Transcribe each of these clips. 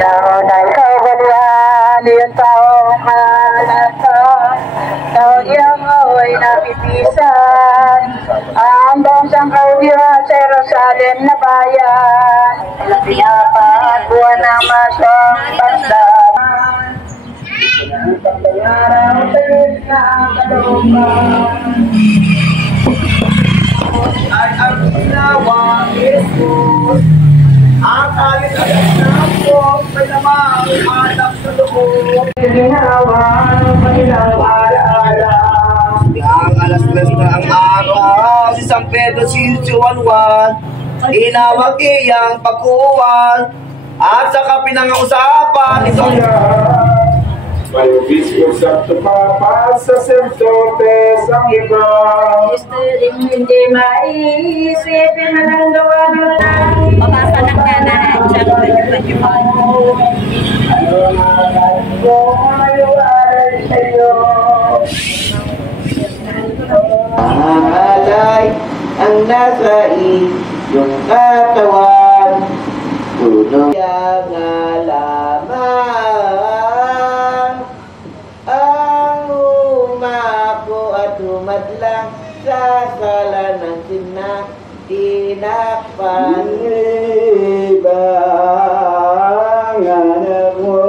Taon ay kaugalian, iyong taong kalatan. Taon iyong away napipisan, ang bansang kaudiwan sa Jerusalem na bayan. Tiyapa at buwan ng masong pagdaman. Pagdangaraw sa gitna ng kalooban. Ay ang ginawa ni Jesus, ang alit-alit na po, may namang hanap sa loob. Ginawa ng kanilang alaala. Ang alas 3 na ang araw, si San Pedro Juan, inawag iyang pagkuwan, at sa pinangausapan ito. May obispo sa tumapas sa sensotes ang iba. Historing hindi maiisipin na lang gawa ng tanging. Pabasa ng kanan, Jack 2021. Ano naman ko maliwanag sa'yo? Alay ang nasa iyong katawan, puno niya nga lamang. Ang umako at humadlang sa sala ng tinakpan. Ibang anak mo.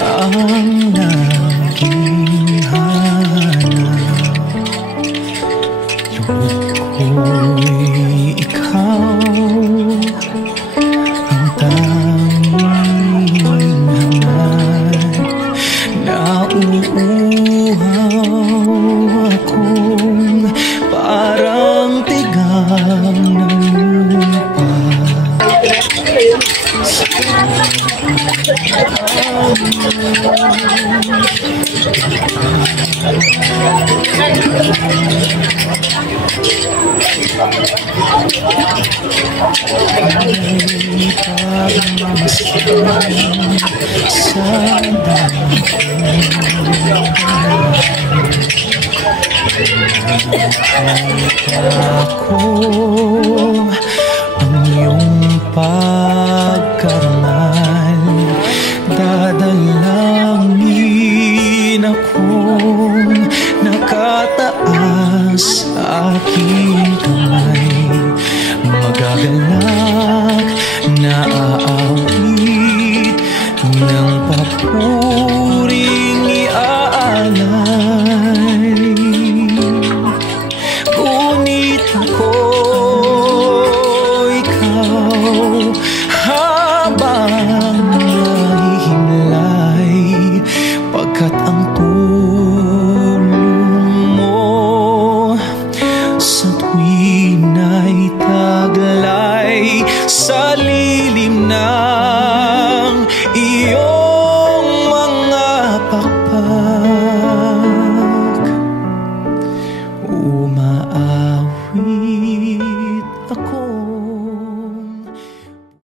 ang naging hanap. Lubos ko'y ikaw ang tanging hangat. Nauuhaw akong parang tigang ng lupa. Ako ang iyong pagkarangal, dadalangin akong nakataas sa aking kamay, magagalak na aawit ng papuring iaalay.